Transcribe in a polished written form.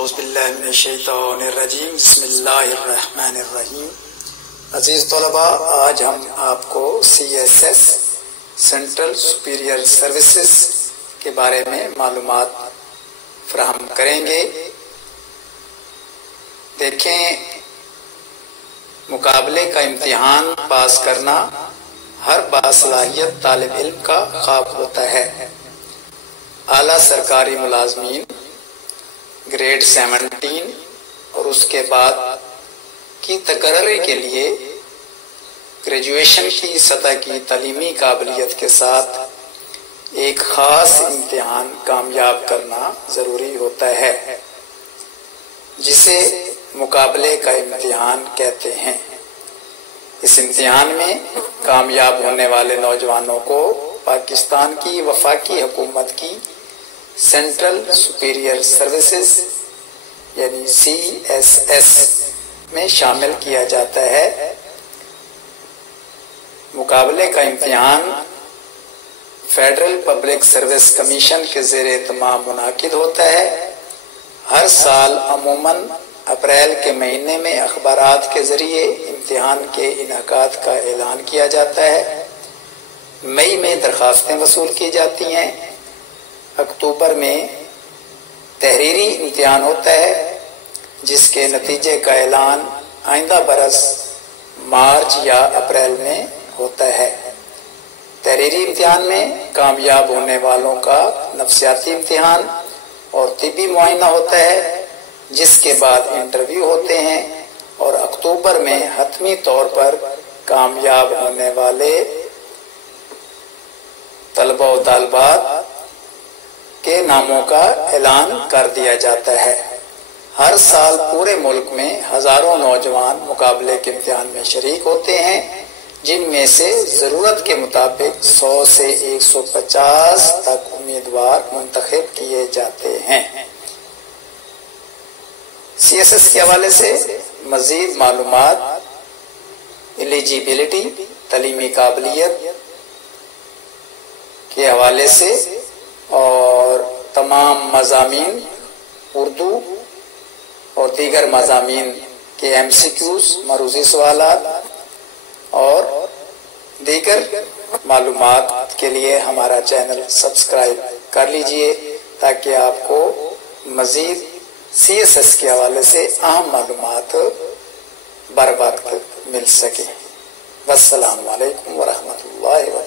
اعوذ باللہ من الشیطان الرجیم بسم اللہ الرحمن الرحیم۔ عزیز طلباء، آج ہم آپ کو CSS سینٹرل سپیریئر سروسز کے بارے میں معلومات فراہم کریں گے۔ دیکھیں، مقابلے کا امتحان پاس کرنا ہر باصلاحیت طالب علم کا خواب ہوتا ہے۔ اعلیٰ سرکاری ملازمین گریڈ 17 اور اس کے بعد کی تقرری کے لیے گریجویشن کی سطح کی تعلیمی قابلیت کے ساتھ ایک خاص امتحان کامیاب کرنا ضروری ہوتا ہے، جسے مقابلے کا امتحان کہتے ہیں۔ اس امتحان میں کامیاب ہونے والے نوجوانوں کو پاکستان کی وفاقی حکومت کی سینٹرل سپیریئر سروسز یعنی CSS میں شامل کیا جاتا ہے۔ مقابلے کا امتحان فیڈرل پبلک سروس کمیشن کے زیر اہتمام منعقد ہوتا ہے۔ ہر سال عموماً اپریل کے مہینے میں اخبارات کے ذریعے امتحان کے انعقاد کا اعلان کیا جاتا ہے۔ مئی میں درخواستیں وصول کی جاتی ہیں۔ اکتوبر میں تحریری امتحان ہوتا ہے، جس کے نتیجے کا اعلان آئندہ برس مارچ یا اپریل میں ہوتا ہے۔ تحریری امتحان میں کامیاب ہونے والوں کا نفسیاتی امتحان اور طبی معائنہ ہوتا ہے، جس کے بعد انٹرویو ہوتے ہیں، اور اکتوبر میں حتمی طور پر کامیاب ہونے والے طلبہ و طالبات کے ناموں کا اعلان کر دیا جاتا ہے۔ ہر سال پورے ملک میں ہزاروں نوجوان مقابلے کے امتحان میں شریک ہوتے ہیں، جن میں سے ضرورت کے مطابق 100 سے 150 تک امیدوار منتخب کیے جاتے ہیں۔ CSS کے حوالے سے مزید معلومات، ایلیجیبلٹی تعلیمی قابلیت کے حوالے سے اور تمام مضامین، اردو اور دیگر مضامین کے MCQs معروضی سوالات اور دیگر معلومات کے لیے ہمارا چینل سبسکرائب کر لیجئے، تاکہ آپ کو مزید CSS کے حوالے سے اہم معلومات بر وقت مل سکے۔ والسلام علیکم ورحمۃ اللہ وبرکاتہ۔